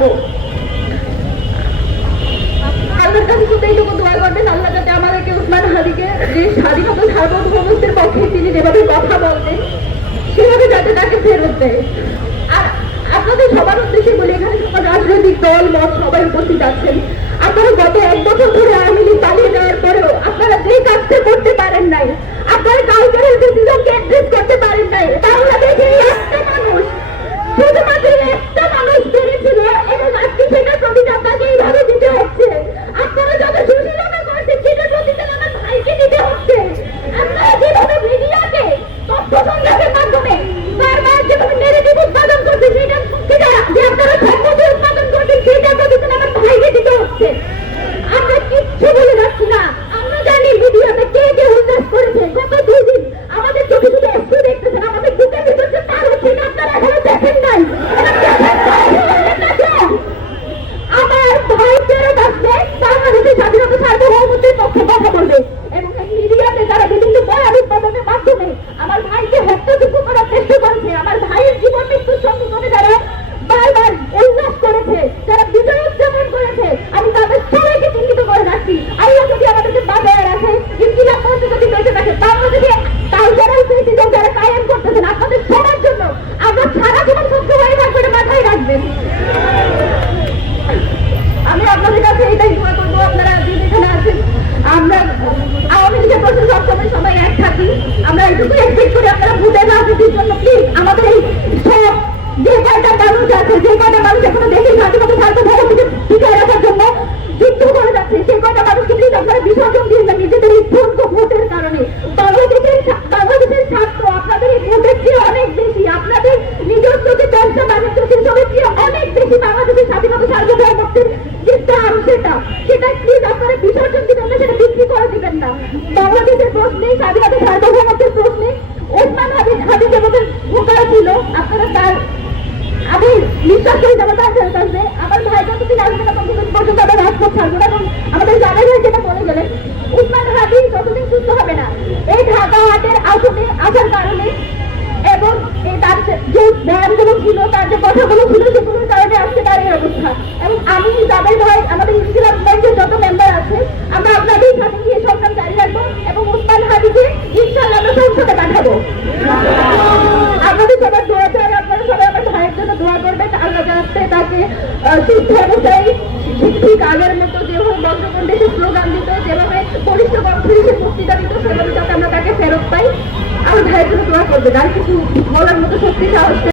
জানাবো। আল্লাহর কাছে শুধু এইটুকু দোয়া করবেন, আল্লাহ যাতে আমাদেরকে উসমান হাদিকে যে স্বাধীনতা সার্বভৌমত্বের পক্ষে তিনি যেভাবে কথা বলতেন সেভাবে যাতে তাকে ফেরত দেয়। আর আপনাদের সবার উদ্দেশ্যে বলি, এখানে সবার রাজনৈতিক দল মত সবাই উপস্থিত আছেন। আপনারা গত 1 বছর ধরে আওয়ামী লীগ পালিয়ে যাওয়ার পরেও আপনারা যে কাজটা করতে পারেন নাই, আপনারা কালচারাল ডিসিশনকে অ্যাড্রেস করতে পারেন নাই। বাংলাদেশে একটা মানুষ, শুধুমাত্র একটা মানুষ পেরেছিল এবং আজকে সেটার প্রতিটা আপনাকে এইভাবে দিতে হচ্ছে। আপনারা যত সুশীলতা করছেন সেটার প্রতিটা আমার ভাইকে দিতে হচ্ছে। আপনারা যেভাবে মিডিয়াকে তথ্য সংগ্রহের মাধ্যমে বারবার যেভাবে নেগেটিভ উৎপাদন করছে সেটা যে আপনারা সম্পত্তি উৎপাদন করছেন সেটার প্রতিটা আমার ভাইকে দিতে হচ্ছে। আমরা কিচ্ছু বলে যাচ্ছি না, আমরা জানি মিডিয়াতে কে কে উল্লাস করেছে। গত 2 দিন আমাদের চোখে শুধু একটু দেখতেছেন, আমাদের বুকের ভিতর যে তার হচ্ছে না আপনারা এখনো দেখেন নাই। আমার ভাই ফেরত আসবে, বাংলাদেশের স্বাধীনতা সার্বভৌমত্বের পক্ষে কথা বলবে এবং এই মিডিয়াতে যারা বিভিন্ন বয়ান উৎপাদনের মাধ্যমে আমার ভাইকে হত্যাযোগ্য করার চেষ্টা করেছে, আমার ভাইয়ের জীবন মৃত্যুর সঙ্গে করে যারা বারবার উল্লাস করেছে, যারা বিজয় উদযাপন করেছে, আমি তাদের সবাইকে চিহ্নিত করে রাখছি। আল্লাহ যদি আমাদেরকে বাঁচায় রাখে, ইনকিলাব মঞ্চ যদি বেঁচে থাকে, তাহলে যদি কালচারাল ক্রিটিসিজম যারা কায়েম করতেছেন আপনাদের সবার জন্য আমরা সারা জীবন সত্য হয়ে থাকবো, এটা মাথায় রাখবেন। আমি আপনাদের কাছে এটাই দোয়া করবো, আপনারা যে যেখানে আছেন, আমরা আওয়ামী লীগের প্রশ্ন সবসময় সবাই এক থাকি। আমরা এটুকু এক্সপেক্ট করি আপনারা ভোটের রাজনীতির জন্য প্লিজ আমাদের এই সব যে কয়টা মানুষ আছে, যে কয়টা মানুষ এখনো দেশের স্বাধীনতা সার্বভৌমত্বকে টিকিয়ে রাখার জন্য যুদ্ধ করে যাচ্ছে, সেই কয়টা মানুষকে প্লিজ আপনারা বিসর্জন দিন না নিজেদের এই ভোট ভোটের কারণে। বাংলাদেশের স্বার্থ আপনাদের এই ভোটের চেয়ে অনেক বেশি, আপনাদের নিজস্ব যে ব্যবসা বাণিজ্য সেসবের চেয়ে অনেক বেশি বাংলাদেশের স্বাধীনতা সার্বভৌমত্বের যে দাম সেটা প্লিজ আপনারা বিসর্জন দিবেন না, সেটা বিক্রি করে দিবেন না। বাংলাদেশের প্রশ্নে, স্বাধীনতা সার্বভৌমত্বের প্রশ্নে ওসমান হাদি যেভাবে ভোকার ছিল, আপনারা তার আমি বিশ্বাস করি যারা তার ফেরত আসবে। আমার ভাই যতদিন আসবে না ততদিন পর্যন্ত আমরা রাজপথ ছাড়বো না। এবং আমাদের জামাই ভাই যেটা বলে গেলেন, উসমান হাদি যতদিন সুস্থ হবে না এই ঢাকা হাটের আসনে আসার কারণে এবং তার যে বয়ানগুলো ছিল, তার যে কথাগুলো ছিল সেগুলোর কারণে আজকে তার এই অবস্থা। এবং আমি জামাই ভাই, আমাদের ইনকিলাব মঞ্চের যত মেম্বার আছে, আমরা আপনাদের সাথে গিয়ে সংগ্রাম জারি রাখবো এবং উসমান হাদিকে ইনশাআল্লাহ আমরা সংসদে পাঠাবো। আপনাদের সবার দোয়া চাই, আপনারা সবাই আমার ভাইয়ের জন্য দোয়া করবেন। আল্লাহ যাতে তাকে সুস্থ অবস্থায় ঠিক আগের মতো যেভাবে বজ্রকণ্ঠে সে স্লোগান দিত, যেভাবে বলিষ্ঠ কণ্ঠে সে বক্তৃতা দিত, সেভাবে যাতে আমরা তাকে ফেরত পাই। আমার ভাইয়ের জন্য দোয়া করবেন। আর কিছু বলার মতো শক্তি সাহস